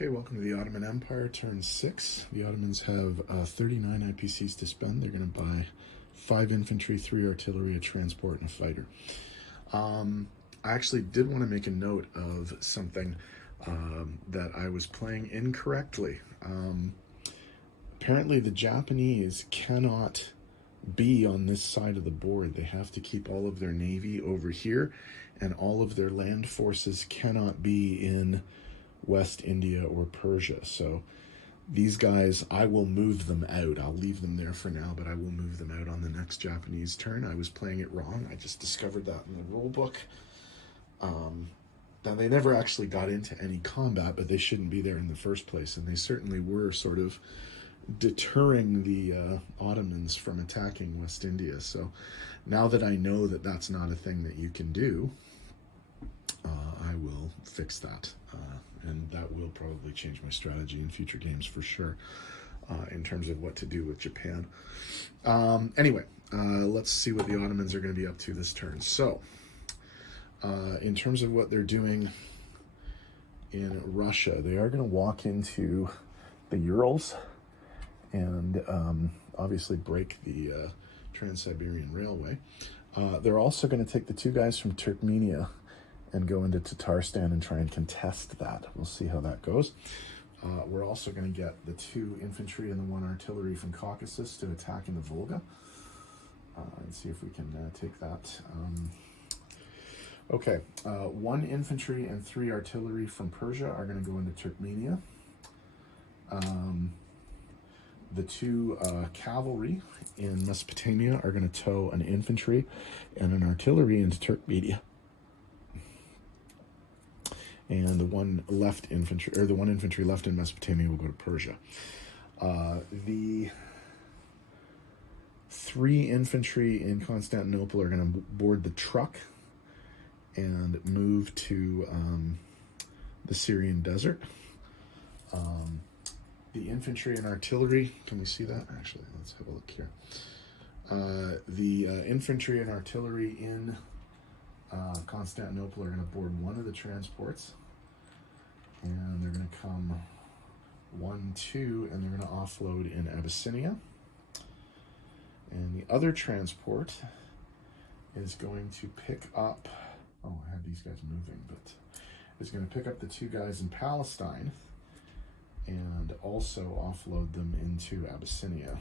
Okay, welcome to the Ottoman Empire, turn 6. The Ottomans have 39 IPCs to spend. They're going to buy 5 infantry, 3 artillery, a transport, and a fighter. I actually did want to make a note of something that I was playing incorrectly. Apparently the Japanese cannot be on this side of the board. They have to keep all of their navy over here, and all of their land forces cannot be in West India or Persia. So these guys, I will move them out. I'll leave them there for now, but I will move them out on the next Japanese turn. I was playing it wrong. I just discovered that in the rule book. Now, they never actually got into any combat, but they shouldn't be there in the first place, and they certainly were sort of deterring the Ottomans from attacking West India. So now that I know that that's not a thing that you can do, I will fix that, and that will probably change my strategy in future games for sure, in terms of what to do with Japan. Anyway, let's see what the Ottomans are going to be up to this turn. So, in terms of what they're doing in Russia, they are going to walk into the Urals and obviously break the Trans-Siberian Railway. They're also going to take the 2 guys from Turkmenia and go into Tatarstan and try and contest that. We'll see how that goes. We're also going to get the 2 infantry and the 1 artillery from Caucasus to attack in the Volga, and see if we can take that. Okay, 1 infantry and 3 artillery from Persia are going to go into Turkmenia. The 2 cavalry in Mesopotamia are going to tow an infantry and an artillery into Turkmenia. And the 1 infantry left in Mesopotamia will go to Persia. The 3 infantry in Constantinople are going to board the truck and move to the Syrian desert. The infantry and artillery, can we see that? Actually, let's have a look here. The infantry and artillery in Constantinople are going to board 1 of the transports, and they're going to come 1, 2, and they're going to offload in Abyssinia. And the other transport is going to pick up, I had these guys moving, but is going to pick up the 2 guys in Palestine and also offload them into Abyssinia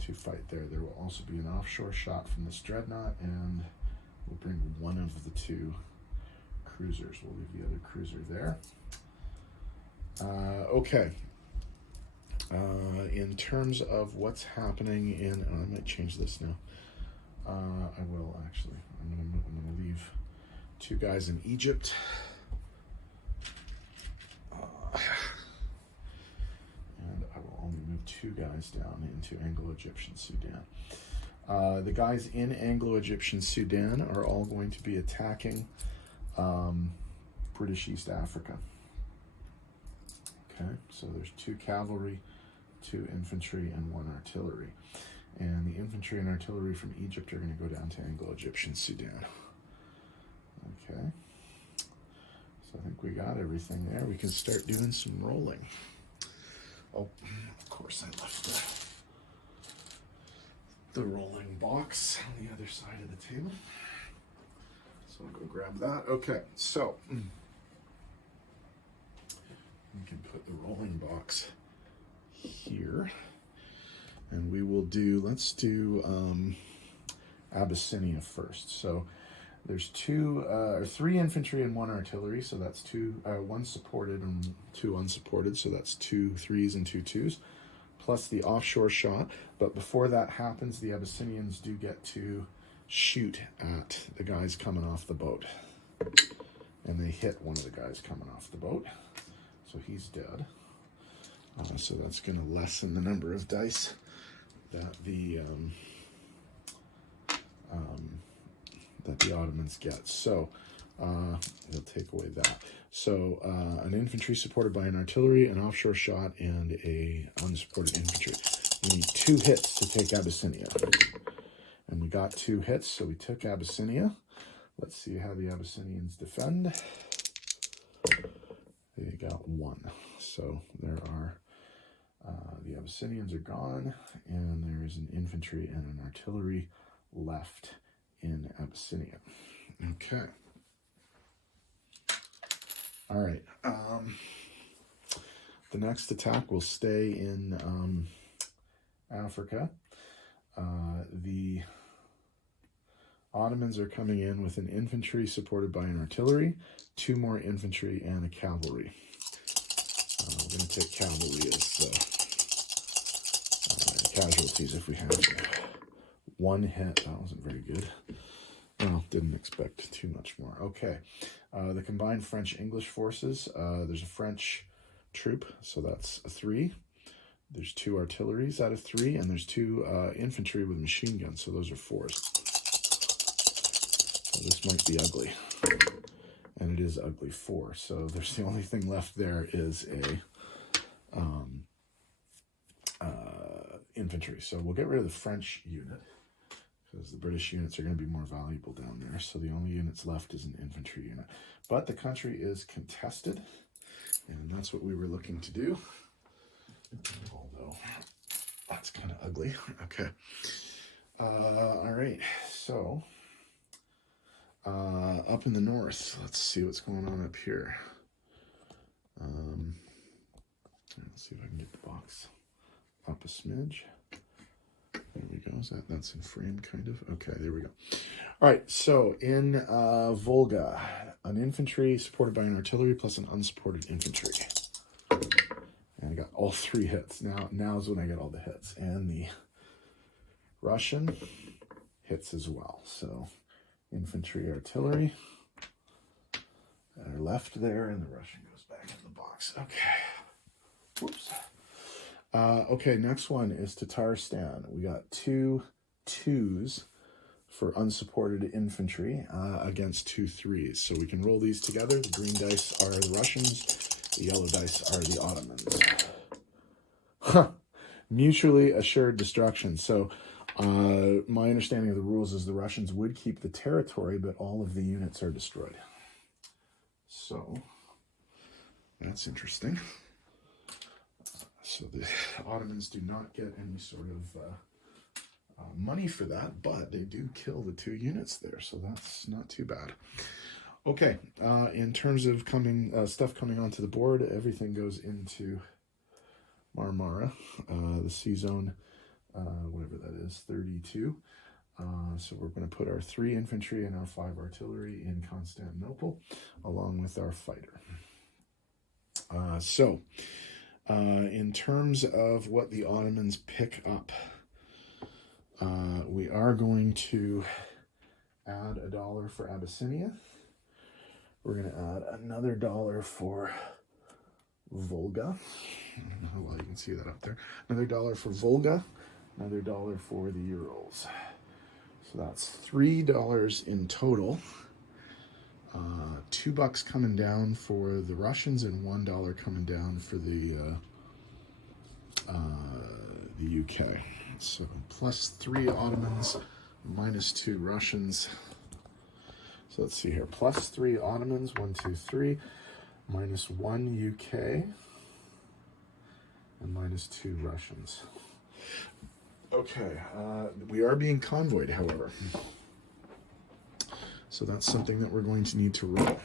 to fight there. There will also be an offshore shot from this dreadnought, and we'll bring 1 of the 2 cruisers. We'll leave the other cruiser there. Okay. In terms of what's happening in, I might change this now. I will actually. I'm going to leave 2 guys in Egypt. And I will only move 2 guys down into Anglo-Egyptian Sudan. The guys in Anglo-Egyptian Sudan are all going to be attacking British East Africa. Okay, so there's 2 cavalry, 2 infantry, and 1 artillery. And the infantry and artillery from Egypt are going to go down to Anglo-Egyptian Sudan. Okay, so I think we got everything there. We can start doing some rolling. Oh, of course I left the rolling box on the other side of the table. So I'll go grab that. Okay, so we can put the rolling box here. And we will do, let's do Abyssinia first. So there's 3 infantry and 1 artillery, so that's 1 supported and 2 unsupported, so that's 2 3s and 2 2s, plus the offshore shot. But before that happens, the Abyssinians do get to shoot at the guys coming off the boat. And they hit one of the guys coming off the boat, so he's dead. So that's going to lessen the number of dice that the Ottomans get. So they'll take away that. So an infantry supported by an artillery, an offshore shot, and a unsupported infantry. We need 2 hits to take Abyssinia. And we got 2 hits, so we took Abyssinia. Let's see how the Abyssinians defend. They got 1. So there are, the Abyssinians are gone, and there is an infantry and an artillery left in Abyssinia. Okay. All right. The next attack will stay in Africa. The Ottomans are coming in with an infantry supported by an artillery, 2 more infantry, and a cavalry. We're going to take cavalry as casualties if we have to. 1 hit. That wasn't very good. Well, didn't expect too much more. Okay. The combined French-English forces, there's a French troop, so that's a 3. There's 2 artilleries out of 3, and there's 2 infantry with machine guns, so those are 4s. So this might be ugly, and it is ugly 4. So there's the only thing left there is a infantry. So we'll get rid of the French unit because the British units are going to be more valuable down there. So the only units left is an infantry unit. But the country is contested, and that's what we were looking to do. Although that's kind of ugly. Okay. All right. So up in the north, let's see what's going on up here. Let's see if I can get the box up a smidge. There we go. That's in frame, kind of. Okay, there we go. All right, so in Volga, an infantry supported by an artillery plus an unsupported infantry. And I got all 3 hits. Now's when I get all the hits. And the Russian hits as well. So infantry, artillery are left there, and the Russian goes back in the box. Okay. Whoops. Okay, next one is Tatarstan. We got 2 2s for unsupported infantry against 2 3s. So we can roll these together. The green dice are the Russians. The yellow dice are the Ottomans. Mutually assured destruction. So my understanding of the rules is the Russians would keep the territory, but all of the units are destroyed. So that's interesting. So the Ottomans do not get any sort of money for that, but they do kill the 2 units there, so that's not too bad. Okay, in terms of stuff coming onto the board, everything goes into Marmara, the sea zone, whatever that is, 32. So we're going to put our 3 infantry and our 5 artillery in Constantinople, along with our fighter. In terms of what the Ottomans pick up, we are going to add $1 for Abyssinia. We're going to add another $1 for Volga. I don't know how well you can see that up there. Another $1 for Volga, another $1 for the Urals. So that's $3 in total. $2 coming down for the Russians and $1 coming down for the UK. So plus 3 Ottomans, minus 2 Russians. So let's see here. Plus 3 Ottomans, 1, 2, 3, minus 1 UK, and minus 2 Russians. Okay, we are being convoyed, however. So that's something that we're going to need to roll.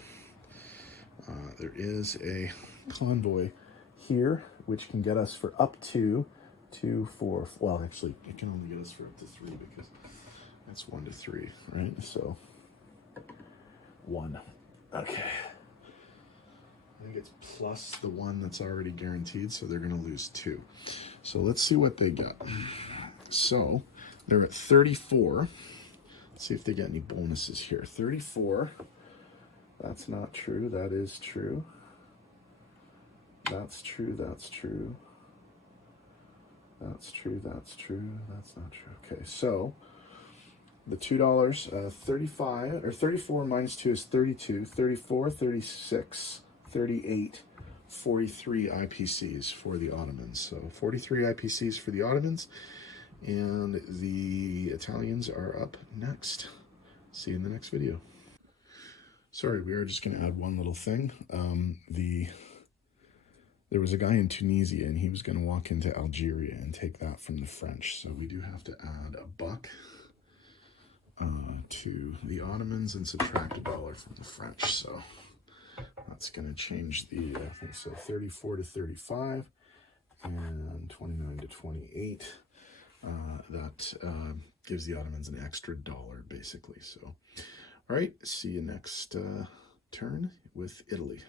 There is a convoy here, which can get us for up to 2, 4, well, actually, it can only get us for up to 3 because that's 1 to 3, right? So 1. Okay. I think it's plus the 1 that's already guaranteed, so they're going to lose 2. So let's see what they got. So they're at 34. Let's see if they get any bonuses here. 34. That's not true. That is true. That's true. That's true. That's true. That's true. That's not true. Okay, so the $2, 35 or 34 minus 2 is 32. 34, 36, 38, 43 IPCs for the Ottomans. So 43 IPCs for the Ottomans, and the Italians are up next. See you in the next video. Sorry, we are just going to add one little thing. The There was a guy in Tunisia, and he was going to walk into Algeria and take that from the French. So we do have to add a buck to the Ottomans and subtract $1 from the French. So that's going to change the, I think so, 34 to 35 and 29 to 28. That gives the Ottomans an extra $1, basically. So, all right, see you next turn with Italy.